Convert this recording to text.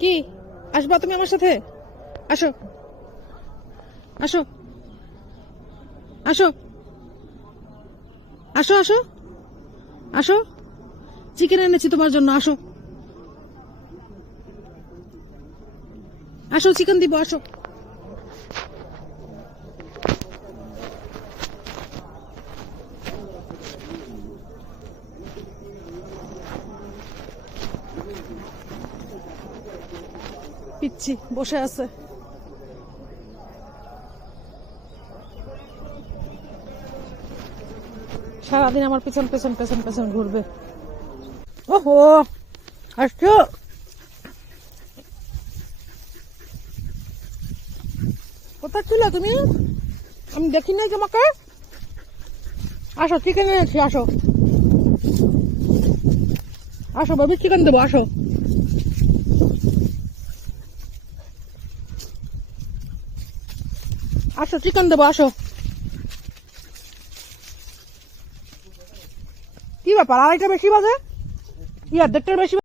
কি আসবা তুমি আমার সাথে? আসো আসো আসো আসো আসো আসো, চিকেন এনেছি তোমার জন্য। আসো আসো, চিকেন দিব, আসো। পিচ্ছি বসে আছে। সারাদিন আমার পেছন পেছন পেছন পেছন ঘুরবে। ওহো, আসছো? কোথায় ছিল তুমি? আমি দেখি নাই তোমাকে। আসো, চিকেন এনেছি, আসো আসো বাবু, চিকেন দেবো, আসো। আসো, চিকেন দেবো, আসো। কি ব্যাপার, আড়াইটা বেশি বাজে? কি অর্ধেকটার বেশি?